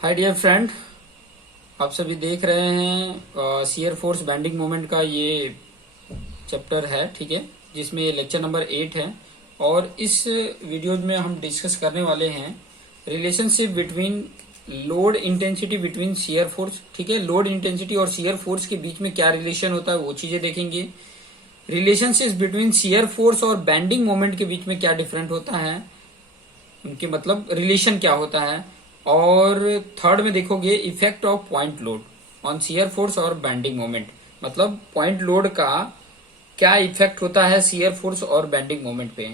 Hi dear friend, आप सभी देख रहे हैं शियर फोर्स बैंडिंग मोमेंट का ये चैप्टर है। ठीक है, जिसमें ये लेक्चर नंबर 8 है। और इस वीडियो में हम डिस्कस करने वाले हैं relationship between load intensity between shear force. ठीक है, लोड इंटेंसिटी और शियर फोर्स के बीच में क्या रिलेशन होता है वो चीजें देखेंगे। रिलेशनशिप बिटवीन शियर फोर्स और बैंडिंग मोमेंट के बीच में क्या डिफरेंट होता है, उनके मतलब रिलेशन क्या होता है। और थर्ड में देखोगे effect of point load on shear force और बेंडिंग मोमेंट, मतलब पॉइंट लोड का क्या इफेक्ट होता है शियर फोर्स और बेंडिंग मोमेंट पे।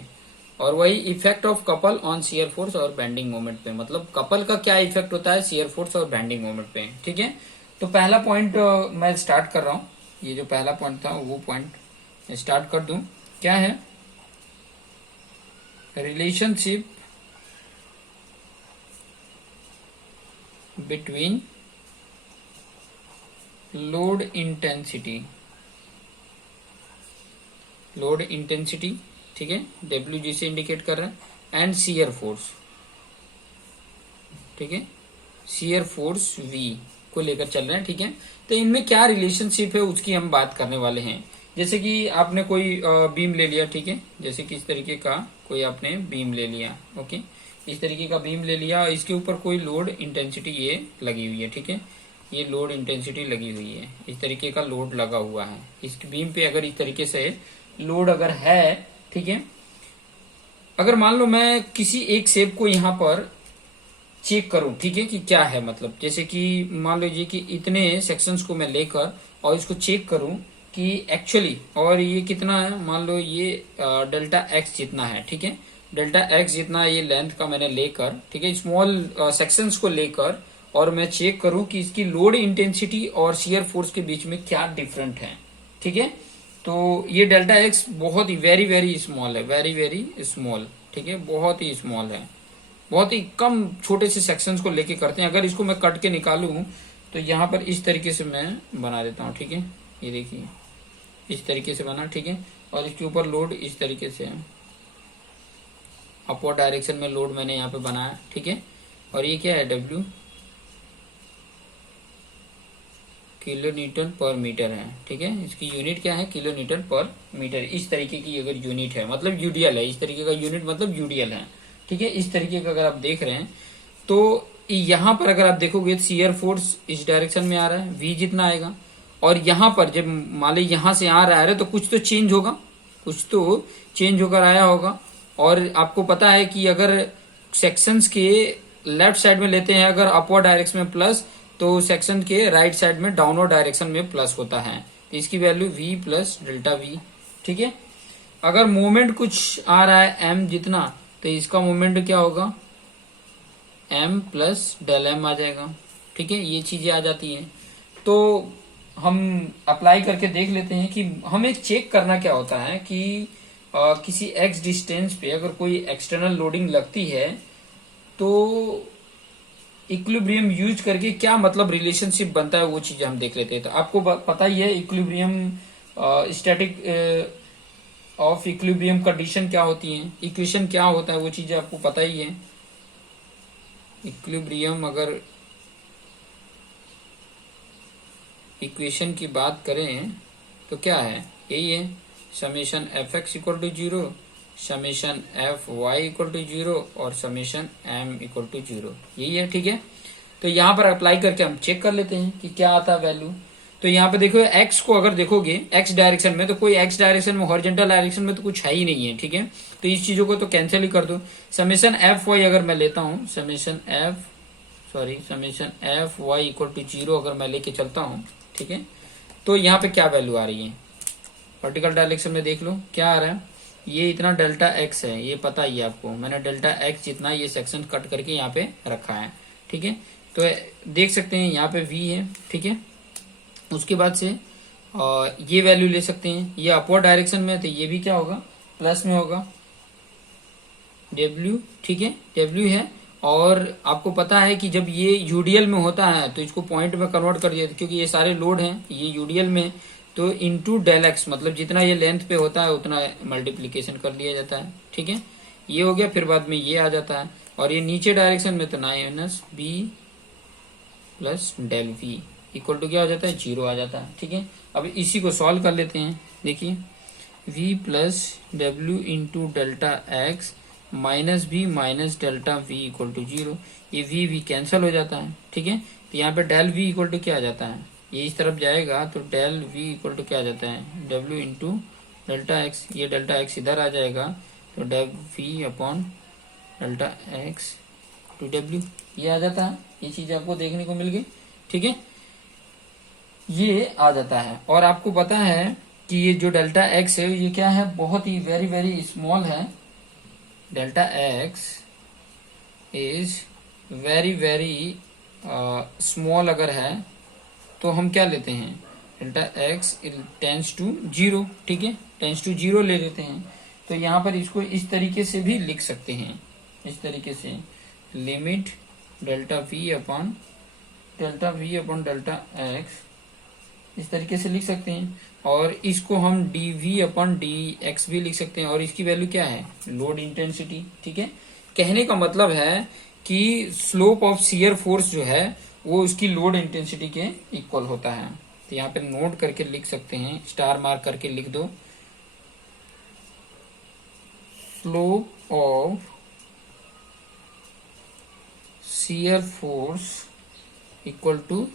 और वही effect of couple on shear force और बेंडिंग मोमेंट पे, मतलब कपल का क्या इफेक्ट होता है शियर फोर्स और बेंडिंग मोमेंट पे। ठीक है, तो पहला पॉइंट मैं स्टार्ट कर रहा हूं। ये जो पहला पॉइंट था वो पॉइंट स्टार्ट कर दूं। क्या है relationship between load intensity, load intensity, ठीक है, डब्ल्यू जी से इंडिकेट कर रहा है, एंड शियर फोर्स। ठीक है, शियर फोर्स वी को लेकर चल रहे हैं। ठीक है, तो इनमें क्या रिलेशनशिप है उसकी हम बात करने वाले हैं। जैसे कि आपने कोई बीम ले लिया। ठीक है, जैसे कि इस तरीके का कोई आपने बीम ले लिया। ओके, इस तरीके का बीम ले लिया, इसके ऊपर कोई लोड इंटेंसिटी ये लगी हुई है। ठीक है, ये लोड इंटेंसिटी लगी हुई है, इस तरीके का लोड लगा हुआ है इस बीम पे। अगर इस तरीके से लोड अगर है, ठीक है, अगर मान लो मैं किसी एक शेप को यहाँ पर चेक करूं, ठीक है, कि क्या है, मतलब जैसे कि मान लीजिए कि इतने सेक्शंस को मैं लेकर और इसको चेक करूं कि एक्चुअली, और ये कितना है, मान लो ये डेल्टा एक्स जितना है। ठीक है, डेल्टा एक्स जितना ये लेंथ का मैंने लेकर, ठीक है, स्मॉल सेक्शंस को लेकर, और मैं चेक करूं कि इसकी लोड इंटेंसिटी और शियर फोर्स के बीच में क्या डिफरेंट है। ठीक है, तो ये डेल्टा एक्स बहुत ही वेरी वेरी स्मॉल है, वेरी वेरी स्मॉल। ठीक है, बहुत ही स्मॉल है, बहुत ही कम छोटे से सेक्शंस को लेके करते हैं। अगर इसको मैं कट के निकालूं तो यहाँ पर इस तरीके से मैं बना देता हूँ। ठीक है, ये देखिए इस तरीके से बना। ठीक है, और इसके ऊपर लोड इस तरीके से अपवर्ड डायरेक्शन में लोड मैंने यहाँ पे बनाया। ठीक है, और ये क्या है, डब्ल्यू किलो न्यूटन पर मीटर है। ठीक है, इसकी यूनिट क्या है, किलो न्यूटन पर मीटर। इस तरीके की अगर यूनिट है, मतलब यूडीएल है, इस तरीके का यूनिट मतलब यूडीएल है। ठीक है, इस तरीके का अगर आप देख रहे हैं तो यहां पर अगर आप देखोगे शियर फोर्स इस डायरेक्शन में आ रहा है, वी जितना आएगा। और यहां पर जब मान ली यहां से आ रहा है तो कुछ तो चेंज होगा, कुछ तो चेंज होकर आया होगा। और आपको पता है कि अगर सेक्शंस के लेफ्ट साइड में लेते हैं अगर अपवर्ड डायरेक्शन में प्लस, तो सेक्शन के राइट साइड में डाउनवर्ड डायरेक्शन में प्लस होता है। तो इसकी value v plus delta we. ठीक है, अगर मोमेंट कुछ आ रहा है m जितना, तो इसका मोमेंट क्या होगा, m प्लस डेल एम आ जाएगा। ठीक है, ये चीजें आ जाती हैं। तो हम अप्लाई करके देख लेते हैं कि हमें चेक करना क्या होता है कि किसी x डिस्टेंस पे अगर कोई एक्सटर्नल लोडिंग लगती है तो इक्विलिब्रियम यूज करके क्या मतलब रिलेशनशिप बनता है, वो चीजें हम देख लेते हैं। तो आपको पता ही है equilibrium static of equilibrium condition क्या होती है, इक्वेशन क्या होता है, वो चीजें आपको पता ही है। इक्विलिब्रियम अगर इक्वेशन की बात करें तो क्या है, यही है, summation F X equal to zero, summation F Y equal to zero, और summation M equal to zero, यही है। ठीक है, तो यहाँ पर अप्लाई करके हम चेक कर लेते हैं कि क्या आता है वैल्यू। तो यहाँ पे देखो एक्स को अगर देखोगे एक्स डायरेक्शन में, तो कोई एक्स डायरेक्शन में हॉरिजॉन्टल डायरेक्शन में तो कुछ है ही नहीं है। ठीक है, तो इस चीजों को तो कैंसिल ही कर दो। समेशन एफ वाई अगर मैं लेता हूँ, summation F Y equal to zero अगर मैं लेके चलता हूँ, ठीक है, तो यहाँ पे क्या वैल्यू आ रही है, वर्टिकल डायरेक्शन में देख लो क्या आ रहा है, ये इतना डेल्टा एक्स है, ये पता ही है आपको, मैंने डेल्टा एक्स जितना ये सेक्शन कट करके यहाँ पे रखा है। ठीक है, तो देख सकते हैं यहाँ पे वी है। ठीक है, उसके बाद से ये वैल्यू ले सकते हैं, ये अपवर्ड डायरेक्शन में, तो ये भी क्या होगा, प्लस में होगा, डब्ल्यू। ठीक है, डब्ल्यू है। और आपको पता है कि जब ये यूडीएल में होता है तो इसको पॉइंट में कन्वर्ट कर दिया, क्योंकि ये सारे लोड हैं ये यूडीएल में, तो इनटू डेल एक्स, मतलब जितना ये लेंथ पे होता है उतना मल्टीप्लीकेशन कर दिया जाता है। ठीक है, ये हो गया, फिर बाद में ये आ जाता है, और ये नीचे डायरेक्शन में तो minus B plus del V equal to क्या हो जाता है, 0 आ जाता है। ठीक है, अब इसी को सॉल्व कर लेते हैं। देखिए v plus W into delta X minus B minus delta V equal to 0। ये v कैंसिल हो जाता है। ठीक है, तो यहाँ पे डेल v इक्वल टू क्या आ जाता है, ये इस तरफ जाएगा तो डेल v इक्वल टू क्या आ जाता है, w इंटू डेल्टा एक्स, ये डेल्टा एक्स इधर आ जाएगा तो del v upon delta X to w, ये आ जाता है। ये चीज आपको देखने को मिल गई। ठीक है, ये आ जाता है। और आपको पता है कि ये जो डेल्टा एक्स है ये क्या है, बहुत ही वेरी वेरी स्मॉल है। Delta x is very very small अगर है तो हम क्या लेते हैं, डेल्टा एक्स टेंस टू 0। ठीक है, टेंस टू 0 ले लेते हैं। तो यहाँ पर इसको इस तरीके से भी लिख सकते हैं, इस तरीके से limit delta V upon delta X, इस तरीके से लिख सकते हैं। और इसको हम D V upon D X भी लिख सकते हैं। और इसकी वैल्यू क्या है, लोड इंटेंसिटी। ठीक है, कहने का मतलब है कि स्लोप ऑफ शियर फोर्स जो है वो उसकी लोड इंटेंसिटी के इक्वल होता है। तो यहाँ पे नोट करके लिख सकते हैं, स्टार मार्क करके लिख दो, slope of shear force equal to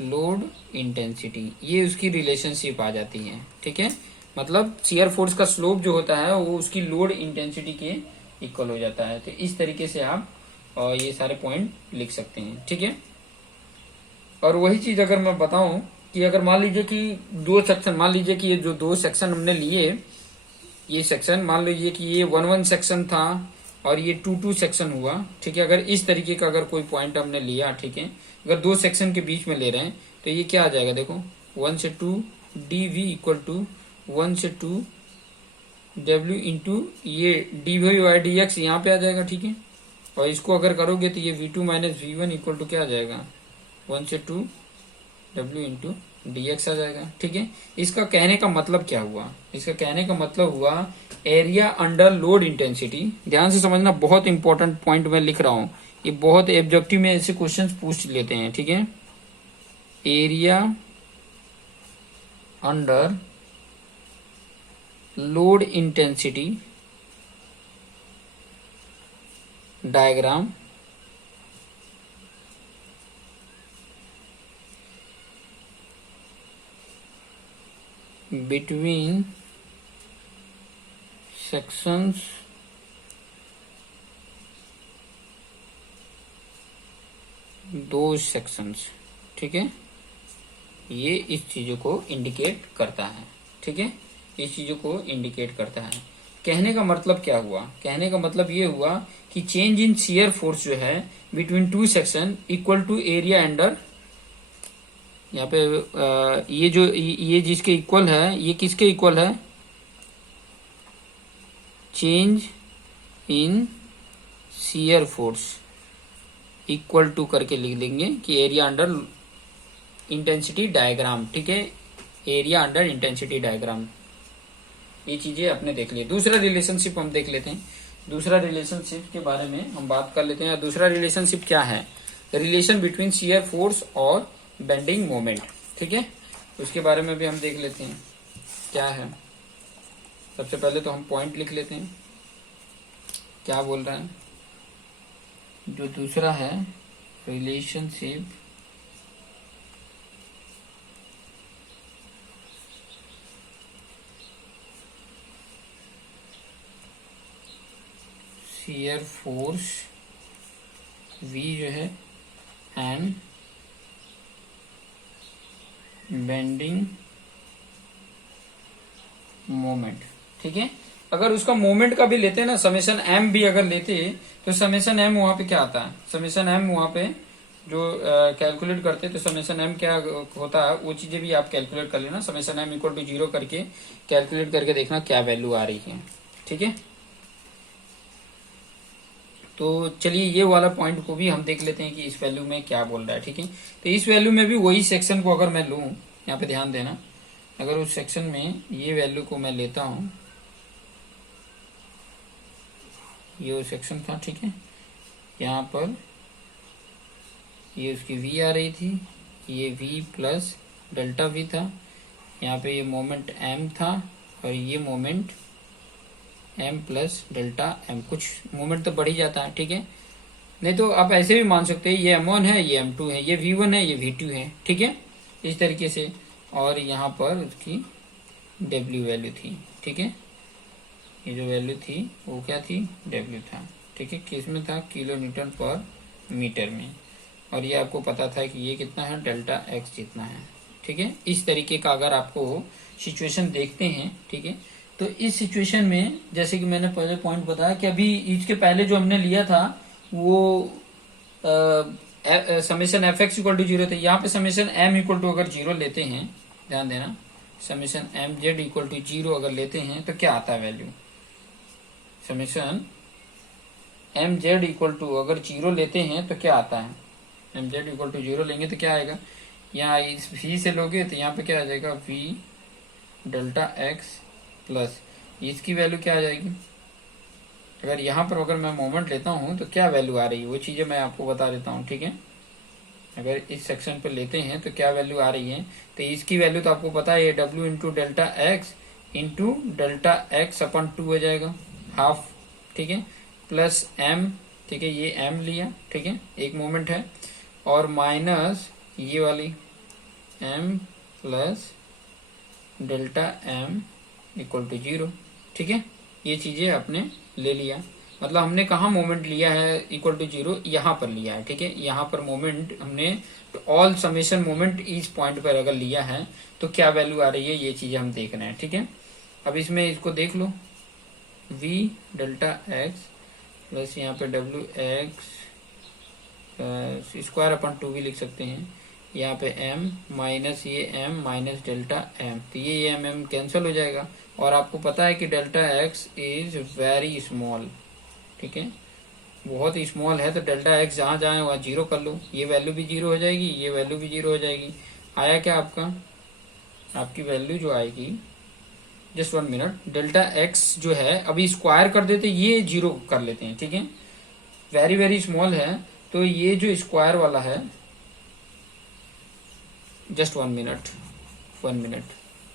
load intensity, ये उसकी रिलेशनशिप आ जाती है। ठीक है, मतलब शियर फोर्स का स्लोप जो होता है वो उसकी लोड इंटेंसिटी के इक्वल हो जाता है। तो इस तरीके से आप ये सारे पॉइंट लिख सकते हैं। ठीक है, और वही चीज अगर मैं बताऊं कि अगर मान लीजिए कि दो सेक्शन, मान लीजिए कि ये जो दो सेक्शन हमने लिए, ये सेक्शन मान लीजिए कि ये 1-1 सेक्शन था और ये 2-2 सेक्शन हुआ। ठीक है, अगर इस तरीके का अगर कोई पॉइंट हमने लिया, ठीक है, अगर दो सेक्शन के बीच में ले रहे हैं तो ये क्या आ जाएगा, देखो 1 से 2 डी वी इक्वल टू 1 से 2 डब्ल्यू इंटू ये D V Y D X यहाँ पे आ जाएगा। ठीक है, और इसको अगर करोगे तो ये v2 minus v1 equal to क्या आ जाएगा, 1 से 2 डब्ल्यू इंटू डी एक्स आ जाएगा। ठीक है, इसका कहने का मतलब क्या हुआ, इसका कहने का मतलब हुआ एरिया अंडर लोड इंटेंसिटी। ध्यान से समझना, बहुत इंपॉर्टेंट पॉइंट मैं लिख रहा हूं, ये बहुत ऑब्जेक्टिव में ऐसे क्वेश्चंस पूछ लेते हैं। ठीक है, area under load intensity diagram between sections दो सेक्शंस। ठीक है, ये इस चीजों को इंडिकेट करता है। ठीक है, इस चीजों को इंडिकेट करता है। कहने का मतलब क्या हुआ, कहने का मतलब ये हुआ कि चेंज इन शियर फोर्स जो है between two section equal to area under, यहाँ पे ये जो ये जिसके इक्वल है, ये किसके इक्वल है, change in shear force equal to करके लिख लेंगे कि एरिया अंडर इंटेंसिटी डायग्राम। ठीक है, एरिया अंडर इंटेंसिटी डायग्राम, ये चीजें अपने देख लिए। दूसरा रिलेशनशिप हम देख लेते हैं, दूसरा रिलेशनशिप के बारे में हम बात कर लेते हैं। दूसरा रिलेशनशिप क्या है, रिलेशन बिटवीन शियर फोर्स और बेंडिंग मोमेंट। ठीक है, उसके बारे में भी हम देख लेते हैं क्या है। सबसे पहले तो हम पॉइंट लिख लेते हैं, क्या बोल रहा है। जो दूसरा है रिलेशनशिप शियर फोर्स V जो है एंड बेंडिंग मोमेंट। ठीक है, अगर उसका मोमेंट का भी लेते ना, समेशन m भी अगर लेते तो समेशन m वहां पे क्या आता है, समेशन m वहां पे जो कैलकुलेट करते तो समेशन m क्या होता है, वो चीजें भी आप कैलकुलेट कर लेना। समेशन m इक्वल टू 0 करके कैलकुलेट करके देखना क्या वैल्यू आ रही है। ठीक है, तो चलिए ये वाला पॉइंट को भी हम देख लेते हैं कि इस वैल्यू में क्या बोल रहा है। ठीक है, तो इस वैल्यू में भी वही सेक्शन को अगर मैं लूं, यहाँ पे ध्यान देना, अगर उस सेक्शन में ये वैल्यू को मैं लेता हूं, ये वो सेक्शन था। ठीक है, यहाँ पर ये उसकी v आ रही थी, ये v प्लस डेल्टा v था, यहाँ पे ये मोमेंट m था और ये moment m plus delta m। कुछ मोमेंट तो बढ़ ही जाता है, ठीक है। नहीं तो आप ऐसे भी मान सकते हैं ये m1 है, ये m2 है, ये v1 है, ये v2 है, ठीक है, इस तरीके से। और यहाँ पर उसकी w वैल्यू थी, ठीक है, ये जो वैल्यू थी वो क्या थी, w था, ठीक है। किस में था, किलो न्यूटन पर मीटर में। और ये आपको पता था कि ये कितना है, डेल्टा x जितना है, ठीक है। इस तरीके का अगर आपको सिचुएशन देखते हैं, ठीक है, तो इस सिचुएशन में जैसे कि मैंने पहले पॉइंट बताया कि अभी इसके पहले जो हमने लिया था वो summation F X equal to zero थे। यहाँ पे समेशन एम इक्वल टू अगर जीरो लेते हैं, ध्यान देना, summation M Z equal to zero अगर लेते हैं तो क्या आता है value, summation M Z equal to अगर जीरो लेते हैं तो क्या आता है, M Z equal to zero लेंगे तो क्या आएगा, यहाँ इस v से लोगे तो यहाँ पे क्या आ जाएगा, v डेल्टा एक्स प्लस इसकी वैल्यू क्या आ जाएगी। अगर यहाँ पर अगर मैं मोमेंट लेता हूँ तो क्या वैल्यू आ रही है वो चीजें मैं आपको बता देता हूँ, ठीक है। अगर इस सेक्शन पर लेते हैं तो क्या वैल्यू आ रही है, तो इसकी वैल्यू तो आपको पता है, ये w into delta X upon 2 हो जाएगा, हाफ, ठीक है, प्लस m, ठीक है, ये m लिया, ठीक है, एक मोमेंट है, और माइनस ये वाली m plus delta m equal to zero, ठीक है। ये चीजें आपने ले लिया, मतलब हमने कहा मोमेंट लिया है इक्वल टू जीरो, यहाँ पर लिया है, ठीक है। यहाँ पर मोमेंट हमने ऑल समेशन मोमेंट इस पॉइंट पर अगर लिया है तो क्या वैल्यू आ रही है, ये चीजें हम देख रहे हैं, ठीक है। अब इसमें इसको देख लो, v डेल्टा एक्स प्लस यहाँ पे डब्ल्यू एक्स स्क्वायर अपन 2 भी लिख सकते हैं, यहाँ पे m माइनस ये m माइनस डेल्टा m, तो ये m कैंसिल हो जाएगा। और आपको पता है कि delta x is very small, ठीक है, बहुत स्मॉल है, तो डेल्टा x जहाँ जाए वहाँ जीरो कर लो, ये वैल्यू भी जीरो हो जाएगी, ये वैल्यू भी जीरो हो जाएगी। आया क्या आपका, आपकी वैल्यू जो आएगी, जस्ट 1 मिनट, डेल्टा x जो है अभी स्क्वायर कर देते, ये जीरो कर लेते हैं, ठीक है, वेरी वेरी स्मॉल है, तो ये जो स्क्वायर वाला है, जस्ट 1 मिनट,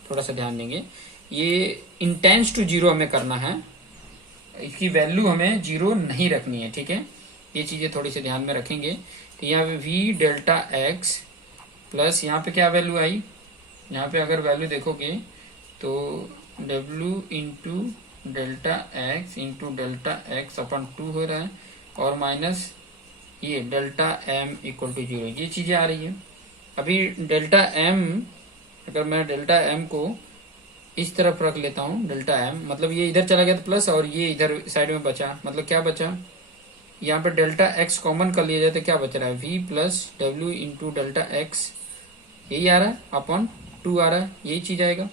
थोड़ा सा ध्यान देंगे, ये इंटेंस टू जीरो हमें करना है, इसकी वैल्यू हमें जीरो नहीं रखनी है, ठीक है, ये चीजें थोड़ी सी ध्यान में रखेंगे। तो यहाँ पे v डेल्टा एक्स प्लस यहाँ पे क्या वैल्यू आई, यहाँ पे अगर वैल्यू देखोगे तो w into delta X upon 2 हो रहा है, और माइनस ये delta m equal to zero, ये चीजें आ रही है। अभी डेल्टा m, अगर मैं डेल्टा m को इस तरफ रख लेता हूँ, डेल्टा m मतलब ये इधर चला गया तो प्लस, और ये इधर साइड में बचा, मतलब क्या बचा, यहाँ पे डेल्टा x कॉमन कर लिया जाए तो क्या बच रहा है, v plus W into delta x, यही आ रहा है, अपॉन 2 आ रहा है, यही चीज आएगा।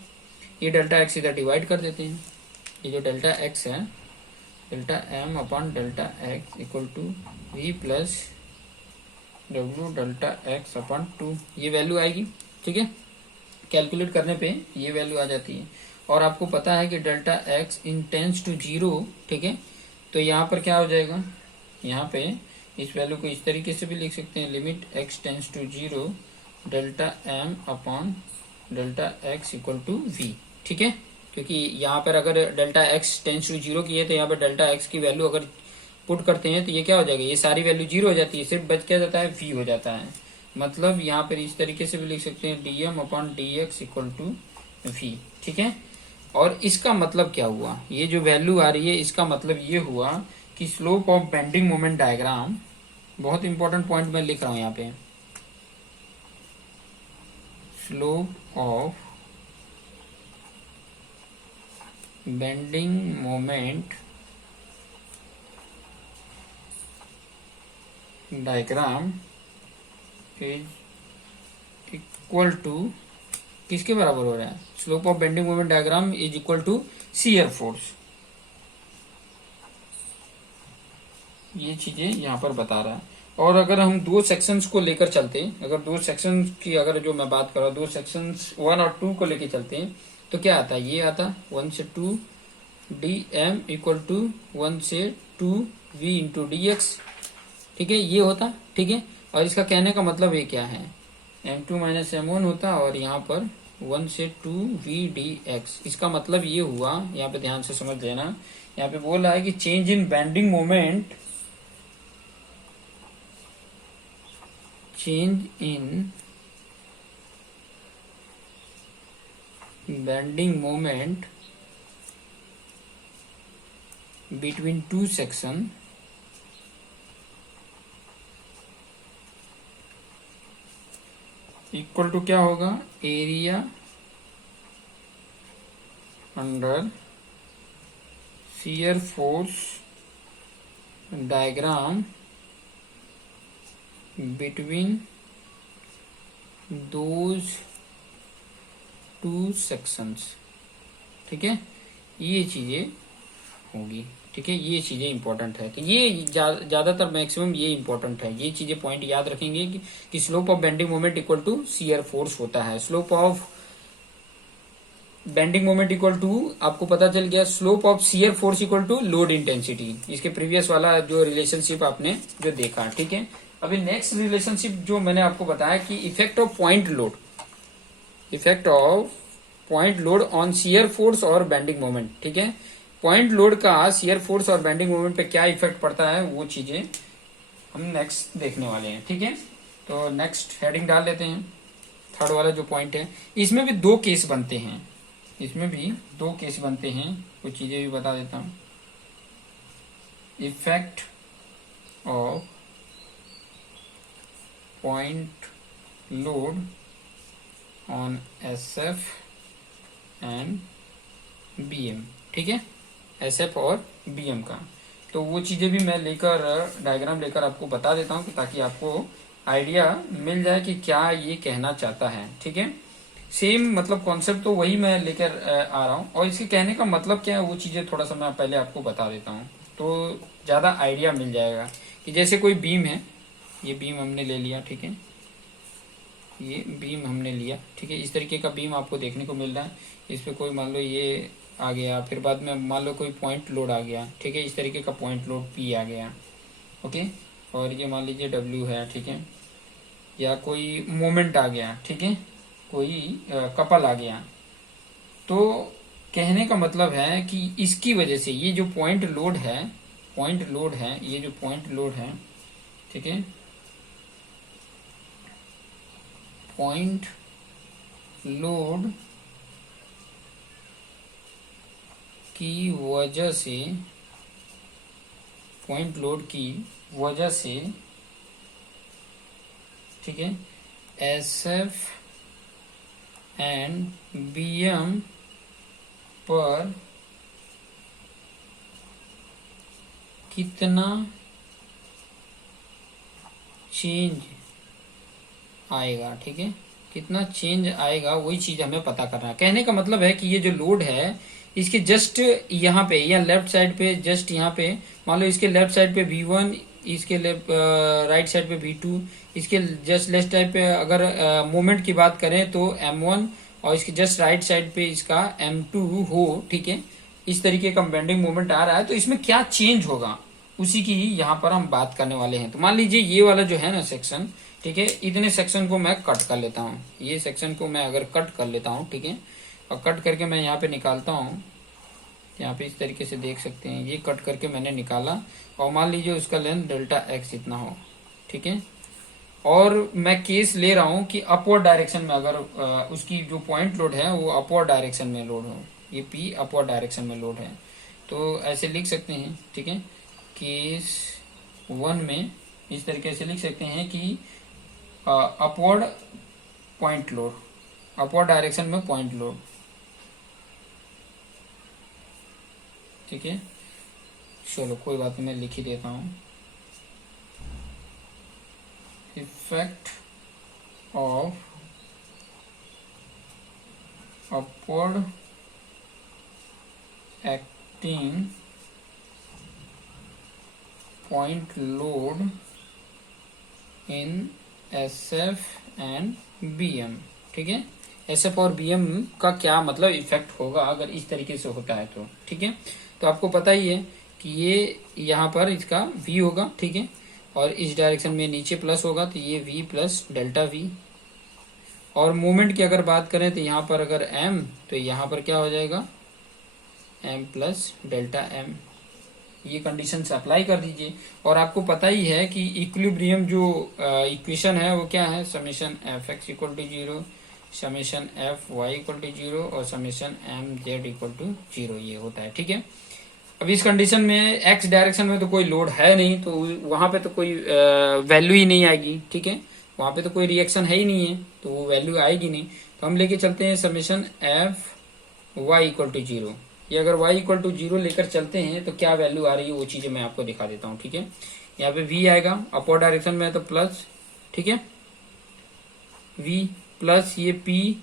ये डेल्टा x इधर डिवाइड कर देते हैं, ये जो डेल्टा x है, delta m upon delta x equal to v plus W delta X upon 2, ये वैल्यू आएगी, ठीक है। कैलकुलेट करने पे ये वैल्यू आ जाती है। और आपको पता है कि delta X tends to zero, ठीक है, तो यहाँ पर क्या हो जाएगा, यहाँ पे इस वैल्यू को इस तरीके से भी लिख सकते हैं, limit X tends to zero delta m upon delta X equal to v, ठीक है, क्योंकि यहाँ पर अगर delta X tends to zero की है तो यहाँ पर डेल्टा एक्स की वैल्यू अगर पुट करते हैं तो ये क्या हो जाएगा, ये सारी वैल्यू जीरो हो जाती है, सिर्फ बच क्या जाता है, v हो जाता है। मतलब यहाँ पर इस तरीके से भी लिख सकते हैं, dm upon dx equal to v, ठीक है। और इसका मतलब क्या हुआ, ये जो वैल्यू आ रही है इसका मतलब ये हुआ कि slope of bending moment diagram, बहुत इंपॉर्टेंट पॉइंट मैं लिख रहा हूं यहाँ पे, slope of bending moment diagram is equal to, किसके बराबर हो रहा है, slope of bending moment diagram is equal to shear force, ये चीजें यहाँ पर बता रहा है। और अगर हम दो सेक्शंस को लेकर चलते हैं, अगर दो सेक्शंस की अगर जो मैं बात कर रहा हूँ, दो सेक्शंस 1 और 2 को लेकर चलते हैं तो क्या आता है, ये आता 1 से 2 dm इक्वल टू 1 से 2 v इंटू dx, ठीक है, ये होता, ठीक है। और इसका कहने का मतलब ये क्या है, m2 माइनस m1 होता और यहाँ पर 1 से 2 VDX। इसका मतलब ये हुआ, यहाँ पे ध्यान से समझ लेना, यहाँ पे बोल रहा है कि change in bending moment, change in bending moment between two section equal to क्या होगा, area under shear force diagram between those two sections. ठीक है, ये चीजें होगी। ठीक है, ये चीजें इंपॉर्टेंट है। तो ये ज्यादातर मैक्सिमम ये इंपॉर्टेंट है, ये चीजें पॉइंट याद रखेंगे कि slope of bending moment equal to shear force होता है। Slope of bending moment equal to, आपको पता चल गया, slope of shear force equal to load intensity. इसके प्रीवियस वाला जो रिलेशनशिप आपने जो देखा। ठीक है, अभी नेक्स्ट रिलेशनशिप जो मैंने आपको बताया कि effect of point load, effect of point load on shear force और बेंडिंग मोमेंट। ठीक है, पॉइंट लोड का शियर फोर्स और बेंडिंग मोमेंट पे क्या इफेक्ट पड़ता है, वो चीजें हम नेक्स्ट देखने वाले हैं। ठीक है, तो नेक्स्ट हेडिंग डाल लेते हैं। थर्ड वाला जो पॉइंट है, इसमें भी दो केस बनते हैं, इसमें भी दो केस बनते हैं, कुछ चीजें भी बता देता हूं। Effect of point load on SF and BM। ठीक है, SF और BM का, तो वो चीजें भी मैं लेकर डायग्राम लेकर आपको बता देता हूँ ताकि आपको आइडिया मिल जाए कि क्या ये कहना चाहता है। ठीक है, सेम मतलब कॉन्सेप्ट तो वही मैं लेकर आ रहा हूँ, और इसके कहने का मतलब क्या है वो चीजें थोड़ा सा मैं पहले आपको बता देता हूँ, तो ज्यादा आइडिया मिल जाएगा। कि जैसे कोई बीम है, ये बीम हमने ले लिया। ठीक है, ये बीम हमने लिया। ठीक है, इस तरीके का बीम आपको देखने को मिल रहा है। इस पे कोई मान लो ये आ गया, फिर बाद में मान लो कोई पॉइंट लोड आ गया। ठीक है, इस तरीके का पॉइंट लोड P आ गया। ओके, और ये मान लीजिए W है। ठीक है, या कोई मोमेंट आ गया। ठीक है, कोई कपल आ गया। तो कहने का मतलब है कि इसकी वजह से ये जो पॉइंट लोड है, पॉइंट लोड है, ये जो पॉइंट लोड है, ठीक है, पॉइंट लोड की वजह से, पॉइंट लोड की वजह से, ठीक है, SF एंड BM पर कितना चेंज आएगा। ठीक है, कितना चेंज आएगा वही चीज हमें पता करना है। कहने का मतलब है कि ये जो लोड है इसके जस्ट यहाँ पे या लेफ्ट साइड पे, जस्ट यहाँ पे मान लो इसके लेफ्ट साइड पे V1, इसके राइट साइड पे V2, इसके जस्ट लेफ्ट साइड पे अगर मोमेंट की बात करें तो M1, और इसके जस्ट राइट साइड पे इसका M2 हो। ठीक है, इस तरीके का बेंडिंग मोमेंट आ रहा है, तो इसमें क्या चेंज होगा उसी की यहाँ पर हम बात करने वाले हैं। तो मान लीजिए ये वाला जो है ना सेक्शन, ठीक है, इतने सेक्शन को मैं कट कर लेता हूँ। ये सेक्शन को मैं अगर कट कर लेता हूँ, ठीक है, और कट करके मैं यहाँ पे निकालता हूँ, यहाँ पे इस तरीके से देख सकते हैं, ये कट करके मैंने निकाला, और मान लीजिए उसका लेंथ Δx इतना हो। ठीक है, और मैं केस ले रहा हूँ कि अपवर्ड डायरेक्शन में अगर उसकी जो पॉइंट लोड है वो अपवर्ड डायरेक्शन में लोड हो, ये P अपवर्ड डायरेक्शन में लोड है, तो ऐसे लिख सकते हैं। ठीक है, केस 1 में इस तरीके से लिख सकते हैं कि upward point load, upward direction में पॉइंट लोड। ठीक है, चलो कोई बात नहीं, मैं लिख ही देता हूं। Effect of upward acting point load in SF and BM। ठीक है, SF और BM का क्या मतलब इफेक्ट होगा अगर इस तरीके से होता है तो। ठीक है, तो आपको पता ही है कि ये यहाँ पर इसका V होगा। ठीक है, और इस डायरेक्शन में नीचे प्लस होगा तो ये v प्लस डेल्टा वी। और मोमेंट की अगर बात करें तो यहाँ पर अगर m तो यहाँ पर क्या हो जाएगा m प्लस डेल्टा m। ये कंडीशन से अप्लाई कर दीजिए। और आपको पता ही है कि इक्विलिब्रियम जो इक्वेशन है वो क्या है, summation F X equal to zero, summation F Y equal to zero और summation M Z equal to zero, ये होता है। ठीक है, अब इस कंडीशन में एक्स डायरेक्शन में तो कोई लोड है नहीं, तो वहां पे तो कोई वैल्यू ही नहीं आएगी। ठीक है, वहां पे तो कोई रिएक्शन है ही नहीं है, तो वो वैल्यू आएगी नहीं। तो हम लेके चलते हैं summation F Y equal to zero. ये अगर y इक्वल टू जीरो लेकर चलते हैं तो क्या वैल्यू आ रही है वो चीजें मैं आपको दिखा देता हूँ। ठीक है, यहाँ पे v आएगा, अपवर्ड डायरेक्शन में है तो प्लस, ठीक है, v प्लस ये p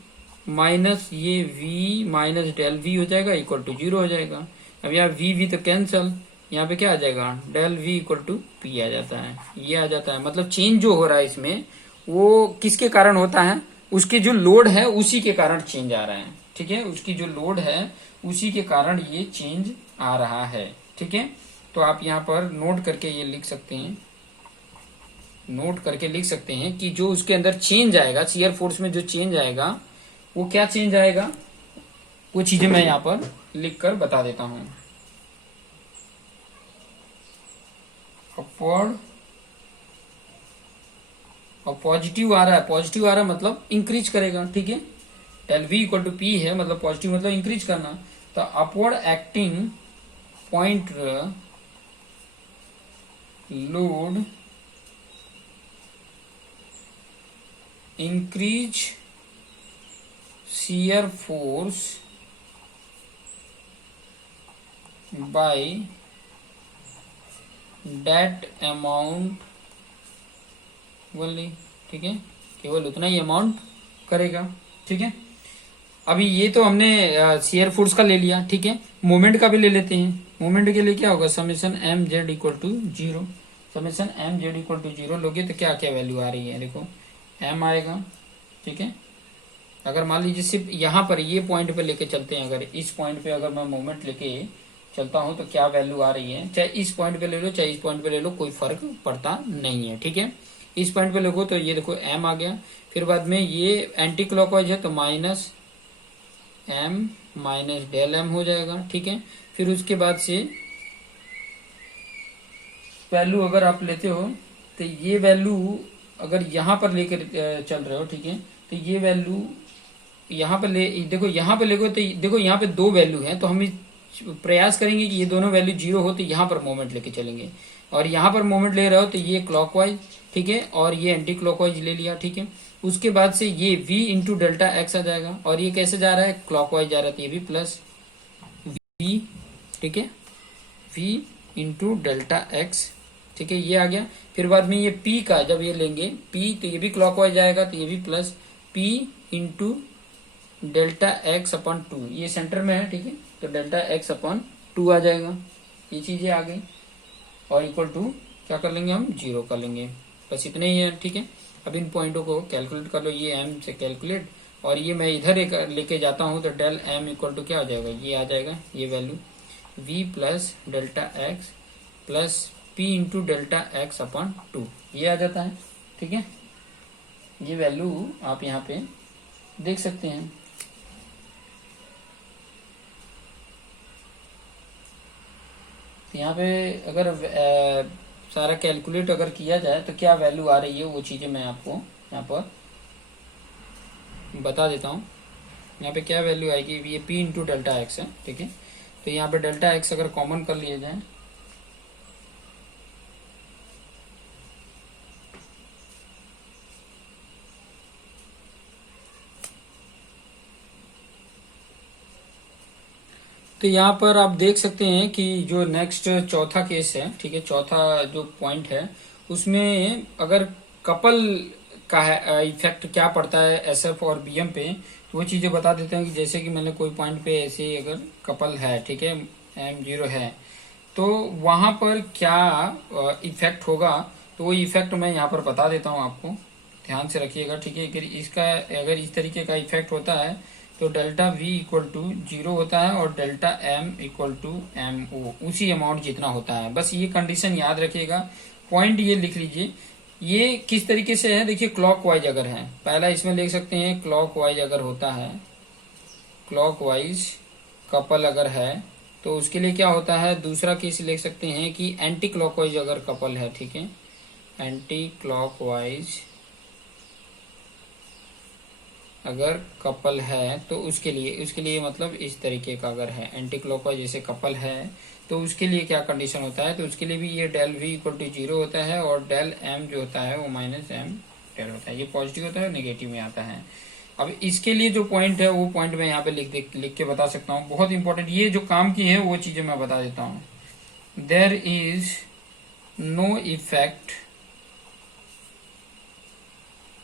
माइनस ये v माइनस डेल v हो जाएगा इक्वल टू जीरो हो जाएगा। अब यहाँ v तो कैंसल, यहाँ पे क्या आ जाएगा del v equal to p आ जाता है, ये आ जाता है। मतलब चेंज जो हो रहा है इसमें वो किसके कारण होता है, उसके जो लोड है उसी के कारण चेंज आ रहा है। ठीक है, उसकी जो लोड है उसी के कारण ये चेंज आ रहा है। ठीक है, तो आप यहाँ पर नोट करके ये लिख सकते हैं, नोट करके लिख सकते हैं कि जो उसके अंदर चेंज आएगा, शियर फोर्स में जो चेंज आएगा वो क्या चेंज आएगा, वो चीजें मैं यहाँ पर लिख कर बता देता हूं। अपवर्ड और पॉजिटिव आ रहा है, पॉजिटिव आ रहा है मतलब इंक्रीज करेगा। ठीक है, del V equal to P है, मतलब पॉजिटिव मतलब इंक्रीज करना। तो upward acting point load increase shear force by that amount only. ठीक है, केवल उतना ही अमाउंट करेगा। ठीक है, अभी ये तो हमने शियर फोर्स का ले लिया। ठीक है, मोमेंट का भी ले लेते हैं। मोमेंट के लिए क्या होगा, summation M Z equal to zero, summation M Z equal to zero लोगे तो क्या क्या वैल्यू आ रही है, देखो एम आएगा। ठीक है, अगर मान लीजिए सिर्फ यहाँ पर ये पॉइंट पे लेके चलते हैं, अगर इस पॉइंट पे अगर मैं मोमेंट लेके चलता हूं तो क्या वैल्यू आ रही है, चाहे इस पॉइंट पे ले लो चाहे इस पॉइंट पे ले लो, कोई फर्क पड़ता नहीं है। ठीक है, इस पॉइंट पे देखो तो ये देखो एम आ गया, फिर बाद में ये एंटी क्लॉकवाइज है तो minus M minus del M हो जाएगा। ठीक है, फिर उसके बाद से वैल्यू अगर आप लेते हो तो ये वैल्यू अगर यहाँ पर लेकर चल रहे हो, ठीक है, तो ये वैल्यू यहाँ पर ले देखो, यहाँ पर लेगो तो देखो यहाँ पे दो वैल्यू है, तो हम प्रयास करेंगे कि ये दोनों वैल्यू जीरो हो तो यहाँ पर मोमेंट लेके चलेंगे। और यहाँ पर मोमेंट ले रहे हो तो ये क्लॉकवाइज, ठीक है, और ये एंटी क्लॉकवाइज ले लिया। ठीक है, उसके बाद से ये v इंटू डेल्टा एक्स आ जाएगा, और ये कैसे जा रहा है, क्लॉकवाइज जा रहा है तो ये भी प्लस v। ठीक है, v इंटू डेल्टा एक्स, ठीक है, ये आ गया। फिर बाद में ये p का जब ये लेंगे p तो ये भी क्लॉकवाइज आएगा तो ये भी plus p into delta X upon two, ये सेंटर में है। ठीक है, तो डेल्टा एक्स अपॉन टू आ जाएगा, ये चीजें आ गई। और इक्वल टू क्या कर लेंगे हम, जीरो कर लेंगे, बस इतने ही है। ठीक है, अब इन पॉइंटों को कैलकुलेट कर लो, ये m से कैलकुलेट, और ये मैं इधर एक लेके जाता हूं तो डेल m इक्वल टू क्या आ जाएगा, ये आ जाएगा ये value v plus delta x plus p into delta X upon two, ये आ जाता है। ठीक है, ये वैल्यू आप यहाँ पे देख सकते हैं। यहाँ पे अगर सारा कैलकुलेट अगर किया जाए तो क्या वैल्यू आ रही है वो चीजें मैं आपको यहाँ पर बता देता हूँ। यहाँ पे क्या वैल्यू आएगी, ये p इंटू डेल्टा एक्स है। ठीक है, तो यहाँ पे डेल्टा एक्स अगर कॉमन कर लिया जाए तो यहाँ पर आप देख सकते हैं कि जो नेक्स्ट चौथा केस है, ठीक है, चौथा जो पॉइंट है उसमें अगर कपल का इफेक्ट क्या पड़ता है एसएफ और बीएम पे, तो वो चीजें बता देते हैं कि जैसे कि मैंने कोई पॉइंट पे ऐसे अगर कपल है, ठीक है, M0 है, तो वहां पर क्या इफेक्ट होगा, तो वो इफेक्ट मैं यहाँ पर बता देता हूँ आपको, ध्यान से रखिएगा। ठीक है, अगर इस तरीके का इफेक्ट होता है तो delta v equal to zero होता है और delta m equal to M O, उसी अमाउंट जितना होता है। बस ये कंडीशन याद रखिएगा, पॉइंट ये लिख लीजिए, ये किस तरीके से है देखिए, क्लॉकवाइज अगर है, पहला इसमें लिख सकते हैं क्लॉकवाइज अगर होता है, क्लॉकवाइज कपल अगर है तो उसके लिए क्या होता है, दूसरा केस लिख सकते हैं कि एंटी क्लॉकवाइज अगर कपल है, ठीक है, एंटी क्लॉकवाइज अगर कपल है तो उसके लिए मतलब इस तरीके का अगर है, एंटी क्लॉकवाइज जैसे कपल है तो उसके लिए क्या कंडीशन होता है, तो उसके लिए भी ये डेल वी इक्वल टू 0 होता है और डेल एम जो होता है वो माइनस एम डेल होता है, ये पॉजिटिव होता है, नेगेटिव में आता है। अब इसके लिए जो पॉइंट है वो पॉइंट मैं यहाँ पे लिख के बता सकता हूँ, बहुत इंपॉर्टेंट, ये जो काम की है वो चीजें मैं बता देता हूँ। There is no effect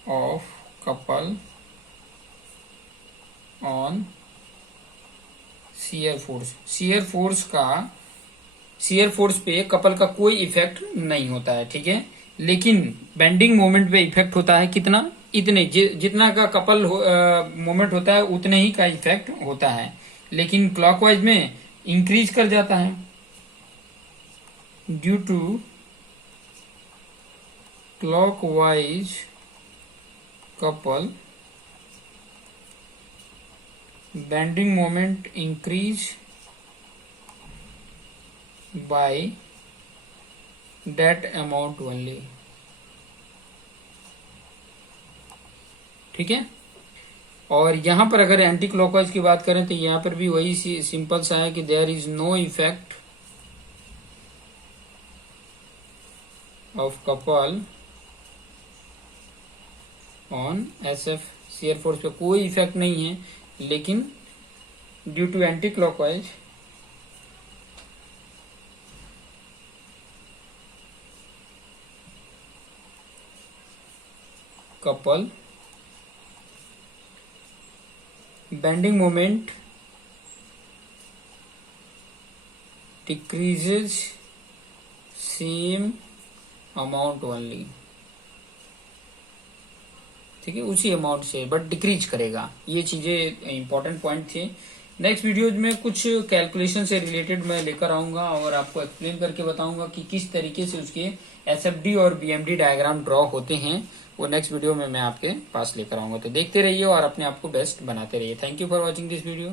of couple on shear force, shear force पे कपल का कोई इफेक्ट नहीं होता है, ठीक है, लेकिन बेंडिंग मोमेंट पे इफेक्ट होता है, कितना, इतने जितना का कपल मोमेंट होता है उतने ही का इफेक्ट होता है, लेकिन क्लॉकवाइज में इंक्रीज कर जाता है due to clockwise couple bending moment increase by that amount only, ठीक है। और यहां पर अगर एंटी क्लॉकवाइज की बात करें तो यहां पर भी वही सिंपल सा है कि there is no effect of couple on SF, shear force पे कोई इफेक्ट नहीं है, लेकिन due to anticlockwise couple bending moment decreases same amount only, ठीक है, उसी अमाउंट से बट डिक्रीज करेगा, ये चीजें इंपॉर्टेंट पॉइंट थे। नेक्स्ट वीडियोज में कुछ कैलकुलेशन से रिलेटेड मैं लेकर आऊंगा और आपको एक्सप्लेन करके बताऊंगा कि किस तरीके से उसके एसएफडी और बीएमडी डायग्राम ड्रॉ होते हैं, वो नेक्स्ट वीडियो में मैं आपके पास लेकर आऊंगा। तो देखते रहिए और अपने आप को बेस्ट बनाते रहिए। Thank you for watching this video.